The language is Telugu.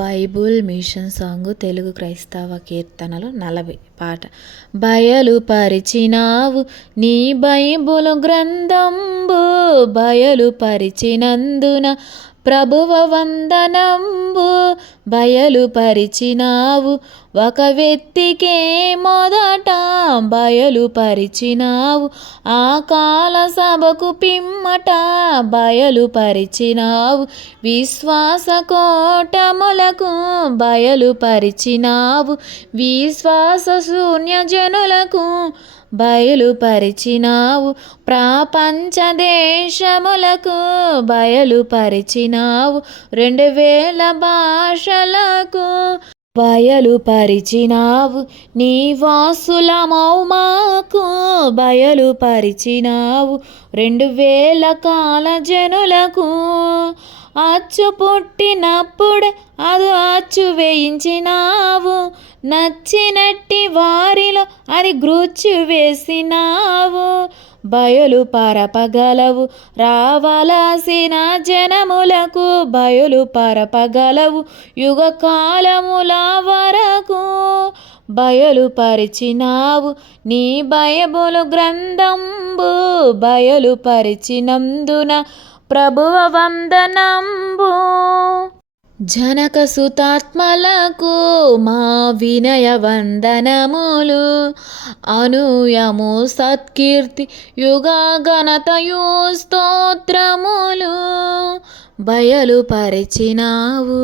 బైబుల్ మిషన్ సాంగ్ తెలుగు క్రైస్తవ కీర్తనలు 40 పాట. బయలుపరిచినావు నీ బైబులు గ్రంథంబు, బయలుపరిచినందున ప్రభువ వందనంబు. బయలుపరిచినావు ఒక వ్యక్తికే మొదట, బయలుపరిచినావు ఆ కాల సభకు పిమ్మట. బయలుపరిచినావు విశ్వాస కోటములకు, బయలుపరిచినావు విశ్వాస శూన్య జనులకు. బయలుపరిచినావు ప్రపంచ దేశములకు, బయలుపరిచినావు 2000 భాషలకు. బయలుపరిచినావు నీ వాసులమౌ మాకు, బయలుపరిచినావు 2000 కాల జనులకు. అచ్చు పుట్టినప్పుడే అది అచ్చు వేయించినావు, నచ్చినట్టి వారిలో అది గ్రుచ్చు వేసినావు. బయలుపరపగలవు రావలసిన జనములకు, బయలుపరపగలవు యుగ కాలముల వరకు. బయలుపరిచినావు నీ బైబులు గ్రంథంబు, బయలుపరిచినందున ప్రభువ వందనంబు. జనక సుతాత్మలకు మా వినయ వందనములు, అనుయము సత్కీర్తి యుగా ఘనతయు స్తోత్రములు. బయలుపరిచినావు